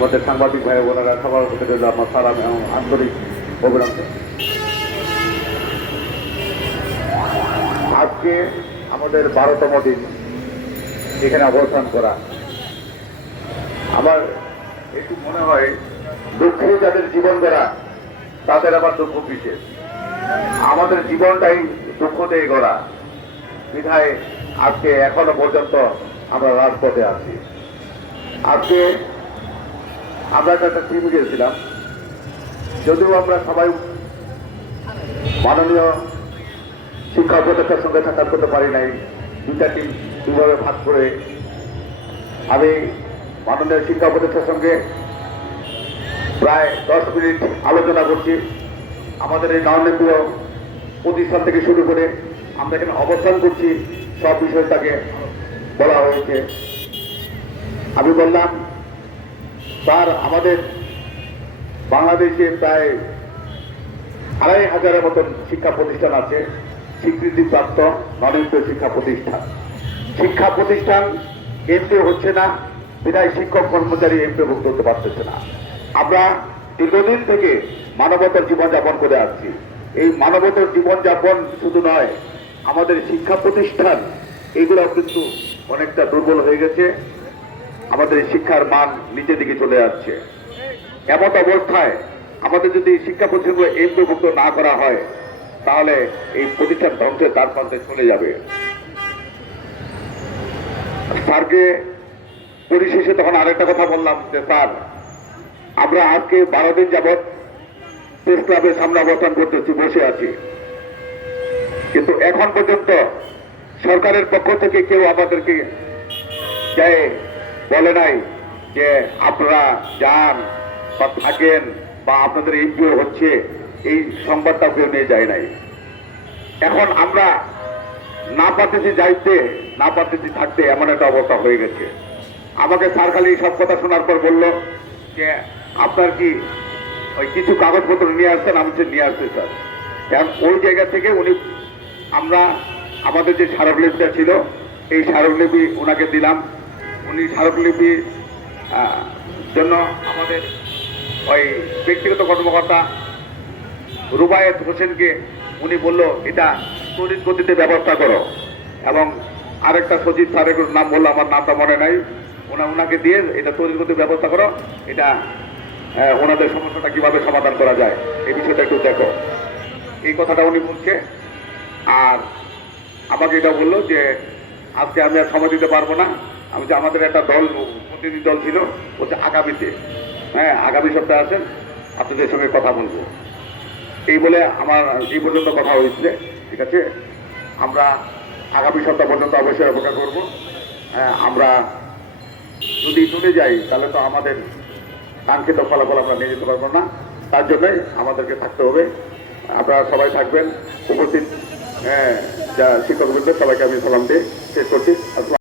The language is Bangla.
আমাদের সাংবাদিক ভাই বোনেরা সবার প্রতি রইল আমার সালাম এবং আন্তরিক অভিনন্দন। আজকে আমাদের 12তম দিন এখানে অবস্থান করা। আমার একটু মনে হয় দুঃখে যাদের জীবন গড়া তাদের আবার দুঃখ বিশেষ। আমাদের জীবনটাই দুঃখ দিয়ে গড়া বিধায় আজকে এখনো পর্যন্ত আমরা রাজপথে আছি। আজকে আমরা একটা টিম গিয়েছিলাম, যদিও আমরা সবাই মাননীয় শিক্ষা উপদেষ্টার সঙ্গে সাক্ষাৎ করতে পারি নাই। দুইটা টিম দুভাবে ভাগ করে আমি মাননীয় শিক্ষা উপদেষ্টার সঙ্গে প্রায় 10 মিনিট আলোচনা করছি। আমাদের এই নয়নপ্রিয় প্রতিষ্ঠান থেকে শুরু করে আমরা এখানে অবস্থান করছি সব বিষয় তাকে বলা হয়েছে। আমি বললাম, স্যার, আমাদের বাংলাদেশে প্রায় 2500-এর মতন শিক্ষা প্রতিষ্ঠান আছে, স্বীকৃতিপ্রাপ্ত নয়নপ্রিয় শিক্ষা প্রতিষ্ঠান। শিক্ষা প্রতিষ্ঠান এমপিও হচ্ছে না, বিধায় শিক্ষক কর্মচারী এমপিভুক্ত হতে পারতেছে না। আমরা দীর্ঘদিন থেকে মানবতার জীবনযাপন করে আসছি। এই মানবতার জীবনযাপন শুধু নয়, আমাদের শিক্ষা প্রতিষ্ঠান এগুলো কিন্তু অনেকটা দুর্বল হয়ে গেছে। আমাদের শিক্ষার মান নিচের দিকে চলে যাচ্ছে। এমত অবস্থায় আমাদের যদি শিক্ষা প্রতিষ্ঠানগুলো এমপিভুক্ত না করা হয় তাহলে এই প্রতিষ্ঠান ধ্বংসের দ্বার প্রান্তে চলে যাবে। স্যারকে পরিশেষে তখন আরেকটা কথা বললাম যে, স্যার, আমরা আজকে 12 দিন যাবৎ প্রেস ক্লাবের সামনে অবস্থান করতেছি, বসে আছি, কিন্তু এখন পর্যন্ত সরকারের পক্ষ থেকে কেউ আমাদেরকে বলে নাই যে আপনারা যান বা থাকেন বা আপনাদের এমপিও হচ্ছে, এই সংবাদটা কেউ নিয়ে যায় নাই। এখন আমরা না পারতেছি যাইতে, না পারতেছি থাকতে, এমন একটা অবস্থা হয়ে গেছে। আমাকে স্যার খালি সব কথা শোনার পর বলল যে, আপনার কি ওই কিছু কাগজপত্র নিয়ে আসছেন? আমি নিয়ে আসছি স্যার। কারণ ওই জায়গা থেকে উনি আমাদের যে স্মারকলিপিটা ছিল এই স্মারকলিপি ওনাকে দিলাম। উনি স্মারকলিপির জন্য আমাদের ওই ব্যক্তিগত কর্মকর্তা রুবায়েত হোসেনকে উনি বলল, এটা তড়িৎ গতিতে ব্যবস্থা করো। এবং আরেকটা সচিব স্যারের নাম বললো, আমার নামটা মনে নাই, ওনাকে দিয়ে এটা তড়িৎ গতিতে ব্যবস্থা করো, এটা ওনাদের সমস্যাটা কিভাবে সমাধান করা যায় এই বিষয়টা একটু দেখো। এই কথাটা উনি বলছে। আর আমাকে এটা বললো যে আজকে আমি আর সময় দিতে পারবো না। আমি যে আমাদের একটা দল, প্রতিনিধি দল ছিল, বলছে আগামীতে, আগামী সপ্তাহে আসেন, আপনাদের সঙ্গে কথা বলবো। এই বলে আমার এই পর্যন্ত কথা হয়েছে। ঠিক আছে, আমরা আগামী সপ্তাহ পর্যন্ত অবশ্যই অপেক্ষা করব। আমরা যদি চলে যাই তাহলে তো আমাদের কাঙ্ক্ষিত ফলাফল আমরা নিয়ে যেতে পারবো না। তার জন্যই আমাদেরকে থাকতে হবে। আপনারা সবাই থাকবেন উপস্থিত। যা শিক্ষকবৃন্দ সবাইকে আমি সালাম দিয়ে শেষ করছি।